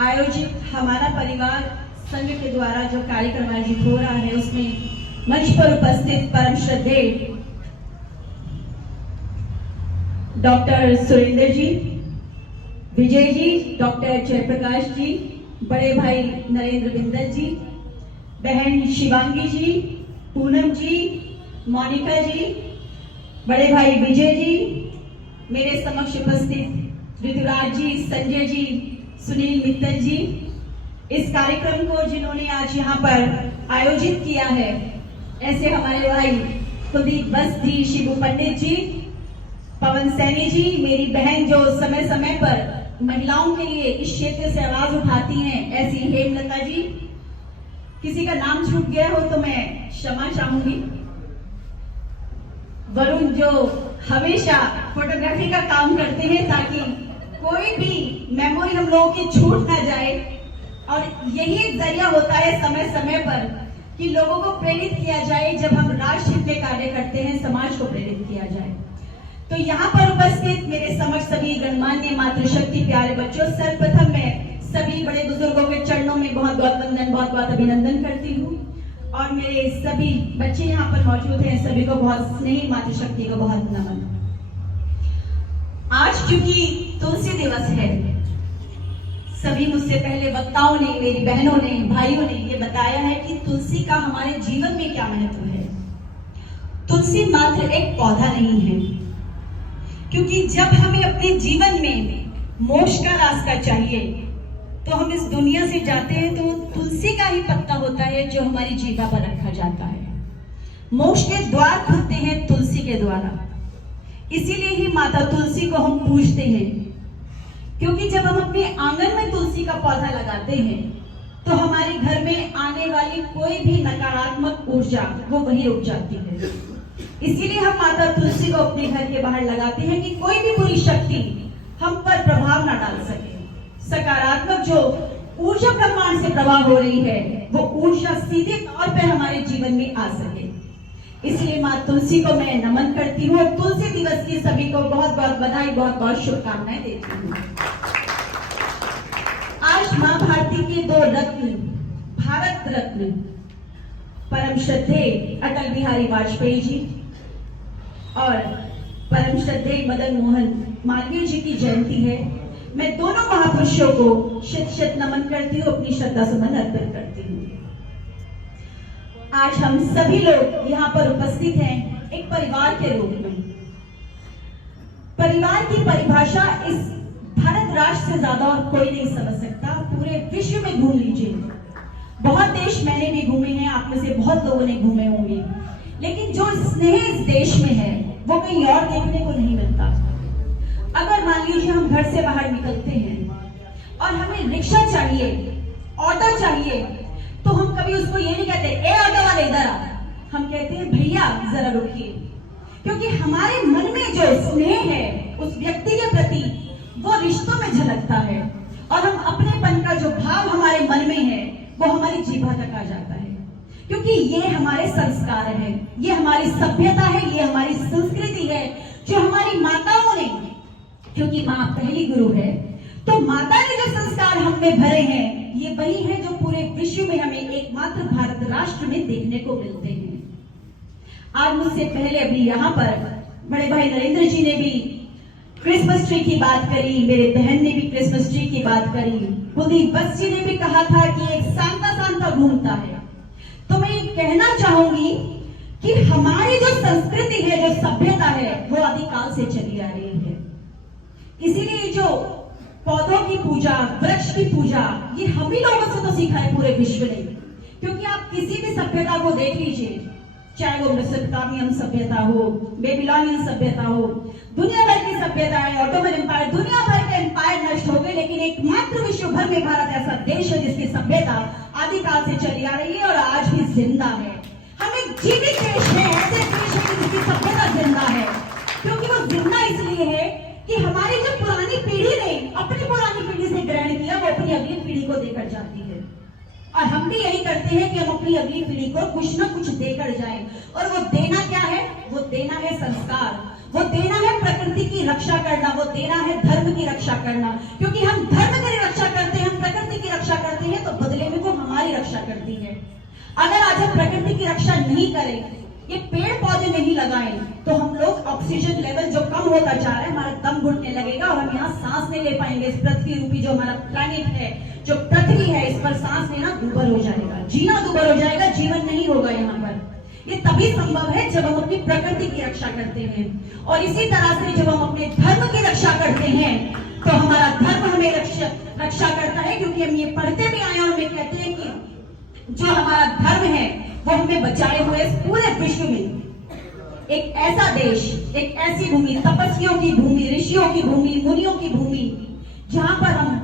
आयोजित हमारा परिवार संघ के द्वारा जो कार्यक्रम आयोजित हो रहा है उसमें मंच पर उपस्थित परम श्रद्धेय डॉक्टर सुरेंद्र जी, विजय जी, डॉक्टर जयप्रकाश जी, बड़े भाई नरेंद्र बिंदल जी, बहन शिवांगी जी, पूनम जी, मोनिका जी, बड़े भाई विजय जी, मेरे समक्ष उपस्थित ऋतुराज जी, संजय जी, सुनील मित्तल जी, इस कार्यक्रम को जिन्होंने आज यहाँ पर आयोजित किया है, ऐसे हमारे भाई कुलदीप बस जी, शिबू पंडित जी, पवन सैनी जी, मेरी बहन जो समय समय पर महिलाओं के लिए इस क्षेत्र से आवाज उठाती हैं, ऐसी हेमलता जी, किसी का नाम छूट गया हो तो मैं क्षमा चाहूंगी। वरुण जो हमेशा फोटोग्राफी का काम करते हैं ताकि कोई भी मेमोरी हम लोगों की छूट ना जाए, और यही एक जरिया होता है समय समय पर कि लोगों को प्रेरित किया जाए। जब हम राष्ट्र हित में कार्य करते हैं, समाज को प्रेरित किया जाए। तो यहाँ पर उपस्थित मेरे समक्ष सभी गणमान्य मातृशक्ति प्यारे बच्चों, सर्वप्रथम मैं सभी बड़े बुजुर्गों के चरणों में बहुत बहुत वंदन, बहुत बहुत अभिनंदन करती हूँ। और मेरे सभी बच्चे यहाँ पर मौजूद हैं, सभी को बहुत स्नेही मातृशक्ति को बहुत नमन। आज क्योंकि तुलसी दिवस है, सभी मुझसे पहले वक्ताओं ने, मेरी बहनों ने, भाइयों ने ये बताया है कि तुलसी का हमारे जीवन में क्या महत्व है। तुलसी मात्र एक पौधा नहीं है, क्योंकि जब हमें अपने जीवन में मोक्ष का रास्ता चाहिए तो हम इस दुनिया से जाते हैं तो तुलसी का ही पत्ता होता है जो हमारी जीवा पर रखा जाता है। मोक्ष के द्वार खुलते हैं तुलसी के द्वारा, इसीलिए ही माता तुलसी को हम पूजते हैं। क्योंकि जब हम अपने आंगन में तुलसी का पौधा लगाते हैं तो हमारे घर में आने वाली कोई भी नकारात्मक ऊर्जा वो वही रुक जाती है। इसीलिए हम माता तुलसी को अपने घर के बाहर लगाते हैं कि कोई भी बुरी शक्ति हम पर प्रभाव ना डाल सके। सकारात्मक जो ऊर्जा ब्रह्मांड से प्रवाह हो रही है वो ऊर्जा सीधे तौर पर हमारे जीवन में आ सके। इसलिए माँ तुलसी को मैं नमन करती हूँ। तुलसी दिवस की सभी को बहुत बहुत बधाई, बहुत बहुत शुभकामनाएं देती हूँ। आज माँ भारती के दो रत्न, भारत रत्न परम श्रद्धेय अटल बिहारी वाजपेयी जी और परम श्रद्धेय मदन मोहन मालवीय जी की जयंती है। मैं दोनों महापुरुषों को शत शत नमन करती हूँ, अपनी श्रद्धा सुमन अर्पित करती हूँ। आज हम सभी लोग यहाँ पर उपस्थित हैं एक परिवार के रूप में। परिवार की परिभाषा इस भारत राष्ट्र से ज्यादा और कोई नहीं समझ सकता। पूरे विश्व में घूम लीजिए, बहुत देश मैंने भी घूमे हैं, आप में से बहुत लोगों ने घूमे होंगे, लेकिन जो स्नेह इस देश में है वो कहीं और देखने को नहीं मिलता। अगर मान लीजिए हम घर से बाहर निकलते हैं और हमें रिक्शा चाहिए, ऑटो चाहिए, तो हम कभी उसको ये नहीं कहते ए ऑटो वाले इधर आ, हम कहते हैं भैया जरा रुकिए। क्योंकि हमारे मन में जो स्नेह है उस व्यक्ति के प्रति वो रिश्तों में झलकता है, और हम अपनेपन का जो भाव हमारे मन में है वो हमारी जीभा तक आ जाता है। क्योंकि ये हमारे संस्कार है, ये हमारी सभ्यता है, ये हमारी संस्कृति है जो हमारी माताओं ने, क्योंकि माँ पहली गुरु है, तो माता ने जो संस्कार हम में भरे हैं ये वही है जो पूरे विश्व में हमें एकमात्र भारत राष्ट्र में देखने को मिलते हैं। आज मुझसे पहले अभी यहाँ पर बड़े भाई नरेंद्र जी ने भी क्रिसमस ट्री की बात करी, मेरे बहन ने भी क्रिसमस ट्री की बात करी, कुलदीप बस जी ने भी कहा था कि एक सांता सांता घूमता है। तो मैं ये कहना चाहूंगी कि हमारी जो संस्कृति है, जो सभ्यता है, वो आदिकाल से चली आ रही है। इसीलिए जो पौधों की पूजा, वृक्ष की पूजा, ये हम ही लोगों से तो सीखा है पूरे विश्व ने। क्योंकि आप किसी भी सभ्यता को देख लीजिए, चाहे वो मेसोपोटामियन सभ्यता हो, बेबीलोनियन सभ्यता हो, दुनिया भर की सभ्यता है, ऑटोमन एम्पायर, दुनिया भर के एम्पायर नष्ट हो गए, लेकिन एकमात्र विश्व भर में भारत ऐसा देश है जिसकी सभ्यता आदिकाल से चली आ रही है और आज भी जिंदा है। हम एक जीवित देश है, ऐसे देश है जिसकी सभ्यता जिंदा है। क्योंकि वो जिंदा इसलिए है कि हमारी जो पुरानी पीढ़ी ने अपनी पुरानी पीढ़ी से ग्रहण किया वो अपनी अगली पीढ़ी को देकर जाती है, और हम भी यही करते हैं कि हम अपनी अगली पीढ़ी को कुछ ना कुछ देकर जाएं। और वो देना क्या है? वो देना है संस्कार, वो देना है प्रकृति की रक्षा करना, वो देना है धर्म की रक्षा करना। क्योंकि हम धर्म की रक्षा करते हैं, हम प्रकृति रक्षा करती है। अगर आज हम प्रकृति की रक्षा नहीं करें, ये पेड़ पौधे नहीं लगाएं, तो हम लोग ऑक्सीजन लेवल जो कम होता जा रहा है, हमारा दम घुटने लगेगा और हम यहाँ सांस नहीं ले पाएंगे। इस पृथ्वी रूपी जो हमारा प्लैनेट है, जो पृथ्वी है, इस पर सांस लेना दूभर हो जाएगा, जीना दूभर हो जाएगा, जीवन नहीं होगा यहाँ पर। ये तभी संभव है जब हम अपनी प्रकृति की रक्षा करते हैं। और इसी तरह से जब हम अपने धर्म की रक्षा करते हैं, तो हमारा धर्म हमें रक्षा करता है, क्योंकि हम ये पढ़ते भी आए और हमें कहते हैं कि जो हमारा धर्म है वो हमें बचाए हुए पूरे विश्व में एक ऐसा देश, एक ऐसी भूमि, तपस्वियों की भूमि, ऋषियों की भूमि, मुनियों की भूमि, जहां पर हम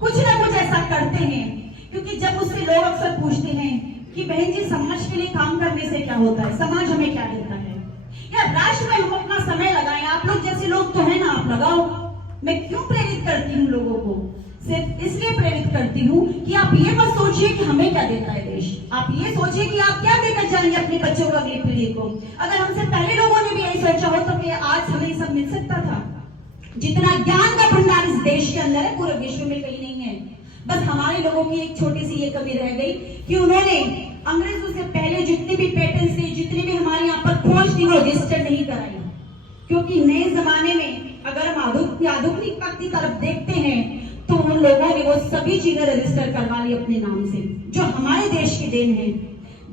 कुछ ना कुछ ऐसा करते हैं। क्योंकि जब मुझसे लोग अक्सर पूछते हैं कि बहन जी, समाज के लिए काम करने से क्या होता है, समाज हमें क्या देता है, या राष्ट्र में हम अपना समय लगाएं, आप लोग जैसे लोग तो है ना, आप लगाओ। मैं क्यों प्रेरित करती हूँ लोगों को? सिर्फ इसलिए प्रेरित करती हूँ कि आप ये मत सोचिए कि हमें क्या देता है देश, आप ये सोचिए कि आप क्या देकर जाएंगे अपने बच्चों को, अगली पीढ़ी को। अगर हमसे पहले लोगों ने भी यही सोचा हो तो क्या आज हमें ये सब मिल सकता था? जितना ज्ञान का भंडार इस देश के अंदर है, पूरे विश्व में कहीं नहीं है। बस हमारे लोगों की एक छोटी सी ये कमी रह गई कि उन्होंने अंग्रेजों से पहले जितने भी पेटेंट्स थे, जितने भी हमारे यहाँ पर खोज थी, वो रजिस्टर नहीं कराई। क्योंकि नए जमाने में अगर हम आधुनिकता की तरफ देखते हैं, तो उन लोगों ने वो सभी चीजें रजिस्टर करवा ली अपने नाम से, जो हमारे देश की देन है।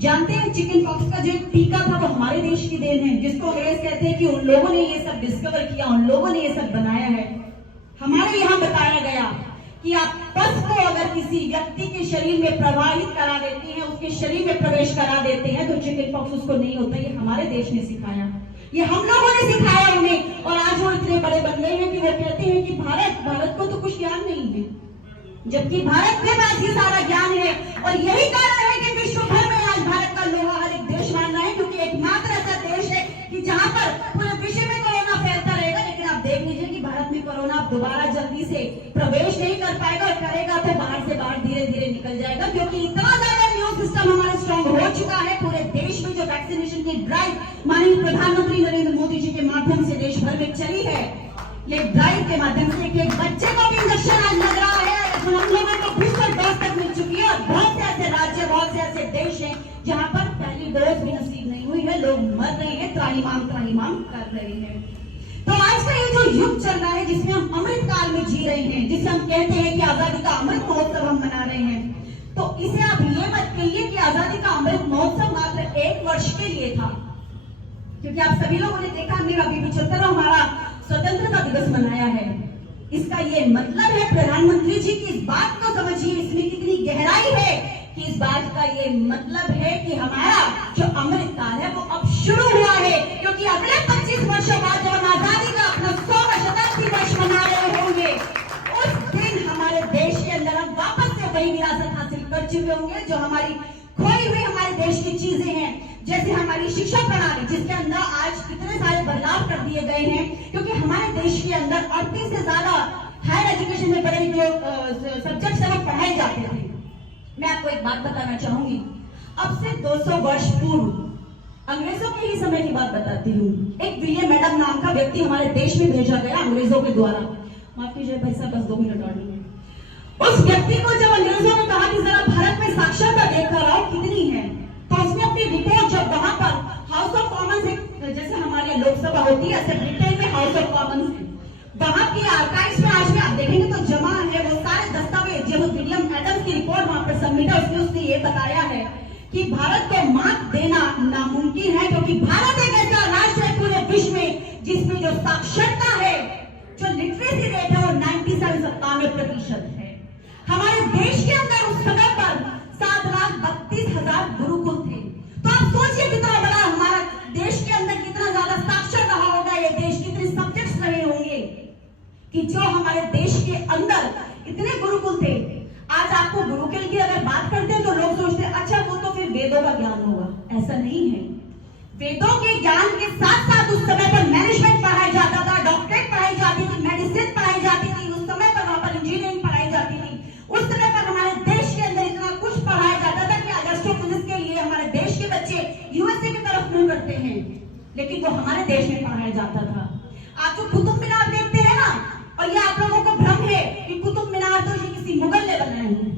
जानते हैं, चिकन पॉक्स का जो टीका था वो हमारे देश की देन है, जिसको अंग्रेज कहते हैं कि उन लोगों ने ये सब डिस्कवर किया, उन लोगों ने ये सब बनाया है। हमारे यहाँ बताया गया कि आप पस को अगर किसी व्यक्ति के शरीर में प्रवाहित करा देते हैं, उसके शरीर में प्रवेश करा देते हैं, तो चिकन पॉक्स उसको नहीं होता। ये हमारे देश ने सिखाया, ये हम लोगों ने सिखाया उन्हें। और आज वो इतने बड़े बन गए हैं कि वो कहते हैं कि भारत को तो कुछ ज्ञान नहीं है, जबकि भारत के पास ये सारा ज्ञान है। और यही कारण है कि विश्व भर में आज भारत का लोहा हर एक देश मान रहा है, क्योंकि एकमात्र ऐसा देश है कि जहां पर पूरे विश्व में कोरोना फैलता रहेगा, लेकिन आप देख लीजिए कि भारत में कोरोना दोबारा जल्दी से प्रवेश नहीं कर पाएगा, और करेगा तो बाहर से बाहर धीरे धीरे निकल जाएगा। क्योंकि इतना ज्यादा इम्यून सिस्टम हमारा स्ट्रॉन्ग हो चुका है। पूरे देश में जो वैक्सीनेशन की ड्राइव माननीय प्रधानमंत्री नरेंद्र मोदी जी के माध्यम से देश भर में चली है, ये ड्राइव के माध्यम से एक बच्चे को भी इंजेक्शन आज लग रहा है। हम लोगों को बूस्टर डोज तक मिल चुकी है। और बहुत से ऐसे राज्य, बहुत से ऐसे देश हैं जहां पर पहली डोज भी नसीब नहीं हुई है, लोग मर रहे हैं, त्राहिमाम कर रहे हैं। तो आज का ये जो युग चल रहा है, जिसमें हम अमृत काल में जी रहे हैं, जिसे हम कहते हैं कि आजादी का अमृत महोत्सव हम मना रहे हैं, तो इसे आप ये मत कहिए कि आजादी का अमृत महोत्सव मात्र 1 वर्ष के लिए था। क्योंकि आप सभी लोगों ने देखा, हमने अभी 75वां हमारा स्वतंत्रता दिवस मनाया है। इसका ये मतलब है, प्रधानमंत्री जी की इस बात को समझिए, इसमें कितनी गहराई है कि इस बात का ये मतलब है कि हमारा जो अमृत काल है वो अब शुरू हुआ है। क्योंकि अगले 25 वर्षों बाद जब हम आजादी का अपना 100वां शताब्दी वर्ष मना रहे होंगे, उस दिन हमारे देश के अंदर हम वापस से वही विरासत हासिल कर चुके होंगे जो हमारी खोई हुई हमारे देश की चीजें हैं। जैसे हमारी शिक्षा प्रणाली, जिसके अंदर आज कितने सारे बदलाव कर दिए गए हैं, क्योंकि हमारे देश के अंदर 38 से ज्यादा हायर एजुकेशन में बड़े जो सब्जेक्ट्स हैं वो पढ़ाए जाते थे। मैं आपको एक बात बताना चाहूंगी, अब से 200 वर्ष पूर्व अंग्रेजों के ही समय की बात बताती हूँ। एक विलियम मैडम नाम का व्यक्ति हमारे देश में भेजा गया अंग्रेजों के द्वारा। माफ कीजिए भाई साहब, बस 2 मिनट और लेंगे। उस व्यक्ति को जब अंग्रेजों ने कहा कि जरा भारत में साक्षरता देखकर आओ कितनी है, तो उसने अपनी रिपोर्ट जब वहां पर हाउस ऑफ कॉमन्स, जैसे हमारे लोकसभा होती है, ऐसे ब्रिटेन में हाउस ऑफ कॉमन्स है, वहां की आर्काइव्स में आज में आप देखेंगे तो जमा है वो सारे दस्तावेज। जब विलियम एडम्स की रिपोर्ट वहां पर सबमिट है, उसने ये बताया है कि भारत को मात देना नामुमकिन है, क्योंकि भारत एक ऐसा राष्ट्र है पूरे विश्व में जिसमें जो साक्षरता है, जो लिटरेसी रेट है वो 97% है। हमारे देश के अंदर उस समय पर 7,32,000 गुरुकुल थे। तो आप सोचिए कितना बड़ा हमारा देश के अंदर कितना ज्यादा साक्षर रहा होगा ये देश, कितने सब्जेक्ट्स रहे होंगे कि जो हमारे देश के अंदर इतने गुरुकुल थे। आज आपको गुरुकुल की अगर बात करते हैं तो लोग सोचते हैं अच्छा वो तो फिर वेदों का ज्ञान होगा। ऐसा नहीं है। वेदों के ज्ञान के साथ साथ उस समय पर मैनेजमेंट पढ़ाया जाता था, डॉक्टरेट पढ़ाई जाती थी, मेडिसिन पढ़ाई जाती थी, उस समय पर वहां पर इंजीनियरिंग पढ़ाई जाती थी। उस समय पर हमारे देश के अंदर इतना कुछ पढ़ाया जाता था कि आज एस्ट्रोफिजिक्स के लिए हमारे देश के बच्चे यूएसए की तरफ मुंह करते हैं, लेकिन वो हमारे देश में पढ़ाया जाता था। आप जो कुतुब मीनार देखते हैं ना, और ये आप लोगों को भ्रम है कि कुतुब मीनार तो ये किसी मुगल ने बनाए हैं।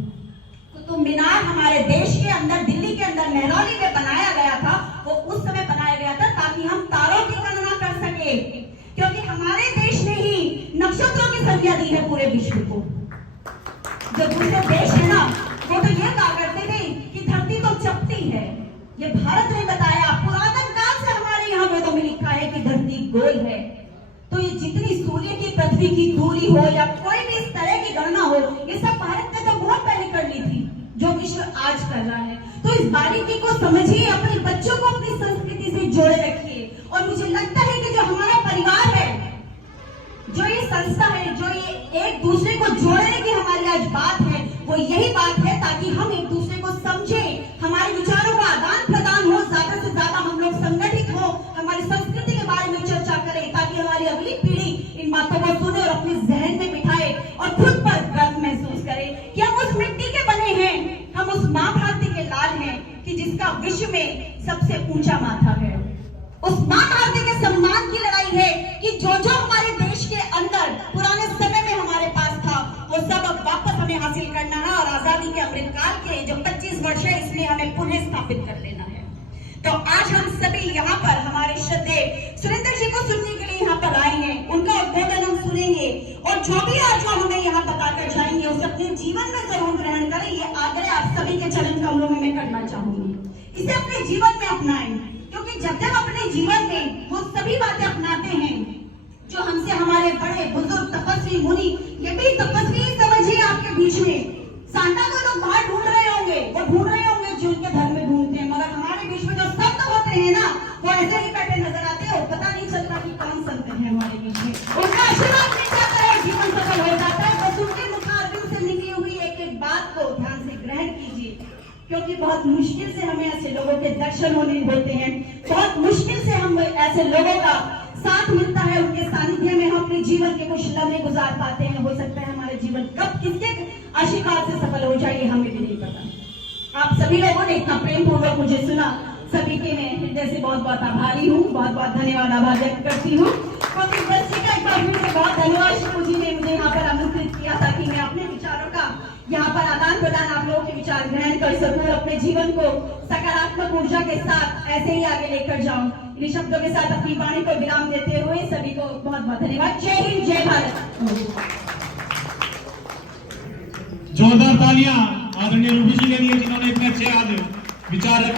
कुतुब मीनार हमारे देश के अंदर, दिल्ली के अंदर मेहरौली में बनाया गया था, वो उस समय बनाया गया था ताकि हम तारों की गणना कर सके, क्योंकि हमारे देश ने ही नक्षत्रों की संख्या दी है पूरे विश्व को। जो दूसरे देश है ना, वो तो ये कहा करते थे कि धरती तो चपटी है। ये भारत ने बताया, पुरातन काल से हमारे यहाँ वेदों में लिखा है कि धरती गोल है। तो ये जितनी सूर्य की पृथ्वी की दूरी हो या कोई भी इस तरह की गणना हो, ये सब भारत ने तो बहुत पहले कर ली थी, जो विश्व आज कर रहा है। तो इस बारीकी को समझिए, अपने बच्चों को अपनी संस्कृति से जोड़े रखिए। और मुझे लगता है कि जो हमारा परिवार है, जो ये संस्था है, जो ये एक दूसरे को जोड़ने की हमारी आज बात है, वो यही बात है ताकि हम एक दूसरे को समझें, हमारे विचारों का आदान प्रदान हो, ज्यादा से ज्यादा हम लोग संगठित हो, हमारी संस्कृति के बारे में चर्चा करें, ताकि हमारी अगली पीढ़ी इन बातों को सुने और अपने जहन में बिठाए और खुद पर गर्व महसूस करे कि हम उस मिट्टी के बने हैं, हम उस माँ भारती के लाल हैं कि जिसका विश्व में सबसे ऊंचा माथा है। उस माँ भारती के सम्मान की लड़ाई है कि जो हमारे देश के अंदर पुराने समय में हमारे पास था, वो सब अब वापस हमें हासिल करना है और आजादी के अमृतकाल के जो 25 वर्ष है, इसमें हमें पुनः स्थापित कर लेना है। तो आज हम सभी यहाँ पर हमारे श्रद्धेय सुरेंद्र जी को सुनने के लिए यहाँ पर आए हैं। उनका उद्बोधन हम सुनेंगे और जो भी आज वो हमें यहाँ बताकर जाएंगे उसे अपने जीवन में जरूर ग्रहण करें। ये आग्रह आप सभी के चरण कमलों में मैं करना चाहूंगी। इसे अपने जीवन में अपनाएं, क्योंकि जब जब अपने जीवन में वो सभी बातें अपनाते हैं जो हमसे हमारे बड़े बुजुर्ग तपस्वी मुनि, ये भी तपस्वी समझिए आपके बीच में। सांता को लोग बाहर ढूंढ रहे होंगे, वो ढूंढ रहे होंगे जो उनके धर्म में ढूंढते हैं, मगर हमारे बीच में जो संत होते हैं ना, वो ऐसे ही बैठे नजर आते हैं और पता नहीं चलता कि कौन संत है हमारे बीच में। उनका आशीर्वाद मिल जाता है, जीवन सफल हो जाता है। बस उनके मुखारबिंद से निकली हुई एक एक बात को ध्यान से ग्रहण कीजिए, क्योंकि बहुत मुश्किल से हमें ऐसे लोगों के दर्शन होते हैं, बहुत मुश्किल से हम ऐसे लोगों का साथ मिलता है, उनके सानिध्य में हम अपने जीवन के कुछ लम्हे गुजार पाते हैं। हो सकता है हमारे जीवन कब किसके आशीर्वाद से सफल हो जाए, हमें भी नहीं पता। आप सभी लोगों ने इतना प्रेम पूर्वक मुझे सुना, सभी के मैं हृदय से बहुत बहुत आभारी हूँ, बहुत बहुत धन्यवाद, आभार व्यक्त करती हूँ। क्योंकि बच्चे का एक बार फिर से बहुत धन्यवाद, शिवू जी ने मुझे यहाँ पर आमंत्रित किया था कि मैं अपने विचारों का यहाँ पर आदान प्रदान, आप लोगों के विचार ग्रहण कर सकूं, अपने जीवन को सकारात्मक ऊर्जा के साथ ऐसे ही आगे लेकर जाऊं। इन शब्दों के साथ अपनी वाणी को विराम देते हुए सभी को बहुत बहुत धन्यवाद। जय हिंद, जय भारत। जोरदार तालियां आदरणीय रूबी जी के लिए, जिन्होंने इतने अच्छे आज विचार